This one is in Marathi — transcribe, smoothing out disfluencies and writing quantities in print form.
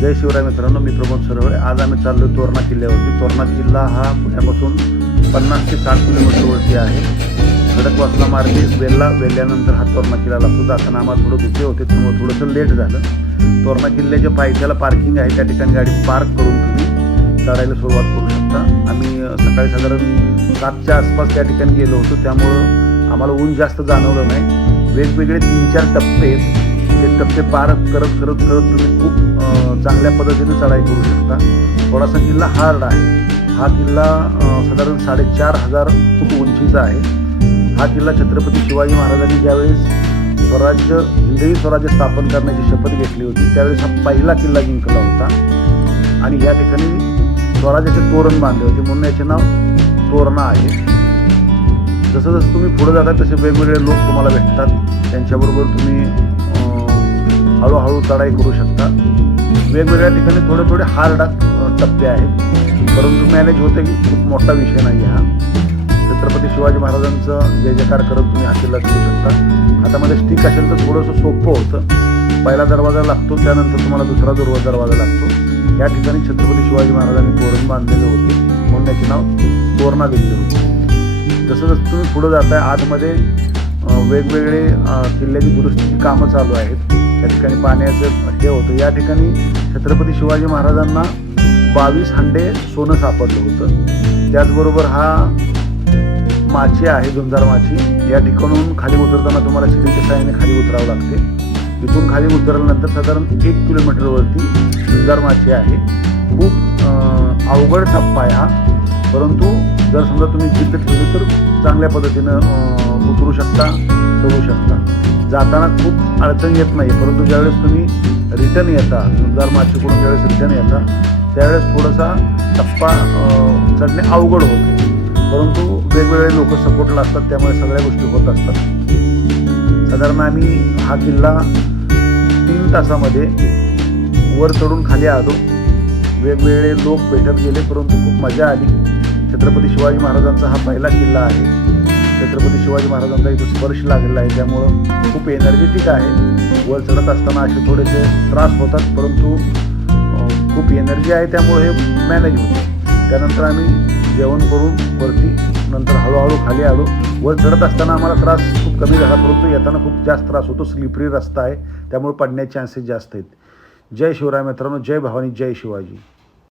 जय शिवराय मित्रांनो, मी प्रमोद सरवळे. आज आम्ही चाललो तोरणा किल्ल्यावरती. तोरणा किल्ला हा पुण्यापासून 50 ते 60 किलोमीटरवरती आहे. खडकवासला मार्गे वेल्ल्यानंतर हा तोरणा किल्ला लागतो. जाताना आम्हाला थोडं धुके होते, त्यामुळे थोडंसं लेट झालं. तोरणा किल्ल्याच्या पायथ्याला पार्किंग आहे, त्या ठिकाणी गाडी पार्क करून तुम्ही चढायला सुरुवात करू शकता. आम्ही सकाळी साधारण 7च्या आसपास त्या ठिकाणी गेलो होतो, त्यामुळं आम्हाला ऊन जास्त जाणवलं नाही. वेगवेगळे 3-4 टप्पे आहेत. ते टप्पे पार करत तुम्ही खूप चांगल्या पद्धतीने चढाई करू शकता. थोडासा किल्ला हार्ड आहे. हा किल्ला साधारण 4,500 फूट उंचीचा आहे. हा किल्ला छत्रपती शिवाजी महाराजांनी ज्यावेळेस हिंदवी स्वराज्य स्थापन करण्याची शपथ घेतली होती, त्यावेळेस हा पहिला किल्ला जिंकला होता आणि या ठिकाणी स्वराज्याचे तोरण बांधले होते, म्हणून याचे नाव तोरणा आहे. जसं जसं तुम्ही पुढे जाता तसे वेगवेगळे लोक तुम्हाला भेटतात, त्यांच्याबरोबर तुम्ही हळूहळू चढाई करू शकता. वेगवेगळ्या ठिकाणी थोडे हार्ड टप्पे आहेत, परंतु मॅनेज होते की खूप मोठा विषय नाही हा. छत्रपती शिवाजी महाराजांचं जय जयकार करत तुम्ही हा किल्ला करू शकता. हातामध्ये स्टिक असेल तर थोडंसं सोपं होतं. पहिला दरवाजा लागतो, त्यानंतर तुम्हाला दुसरा दरवाजा लागतो. या ठिकाणी छत्रपती शिवाजी महाराजांनी तोरण बांधलेले होते, म्हणून त्याचे नाव तोरणा दिले होते. जसं जसं तुम्ही पुढे जाताय, आतमध्ये वेगवेगळे किल्ल्याची दुरुस्तीची कामं चालू आहेत. या ठिकाणी पाण्याचं हे होतं. या ठिकाणी छत्रपती शिवाजी महाराजांना 22 हंडे सोनं सापडलं होतं. त्याचबरोबर हा माची आहे, झुंजार माची. या ठिकाणून खाली उतरताना तुम्हाला शिडीच्या साहाय्याने खाली उतरावं लागते. इथून खाली उतरल्यानंतर साधारण 1 किलोमीटरवरती झुंजार माची आहे. खूप अवघड टप्पा आहे हा, परंतु जर समजा तुम्ही जिद्द ठेवली तर चांगल्या पद्धतीनं उतरू शकता, चढू शकता. जाताना खूप अडचण येत नाही, परंतु ज्यावेळेस तुम्ही रिटर्न येता, झुंजार माचीकडून ज्यावेळेस रिटर्न येता, त्यावेळेस थोडासा टप्पा चढणे अवघड होते. परंतु वेगवेगळे लोक सपोर्टला असतात, त्यामुळे सगळ्या गोष्टी होत असतात. साधारण आम्ही हा किल्ला 3 तासामध्ये वर चढून खाली आलो. वेगवेगळे लोक भेटत गेले, परंतु खूप मजा आली. छत्रपती शिवाजी महाराजांचा हा पहिला किल्ला आहे. छत्रपती शिवाजी महाराजांचा इथं स्पर्श लागलेला आहे, त्यामुळं खूप एनर्जेटिक आहे. वर चढत असताना असे थोडेसे त्रास होतात, परंतु खूप एनर्जी आहे, त्यामुळे हे मॅनेज होते. त्यानंतर आम्ही जेवण करून वरती नंतर हळूहळू खाली आलो. वर चढत असताना आम्हाला त्रास खूप कमी झाला, परंतु येताना खूप जास्त त्रास होतो. स्लिपरी रस्ता आहे, त्यामुळे पडण्याचे चान्सेस जास्त आहेत. जय शिवराय मित्रांनो, जय भवानी, जय शिवाजी.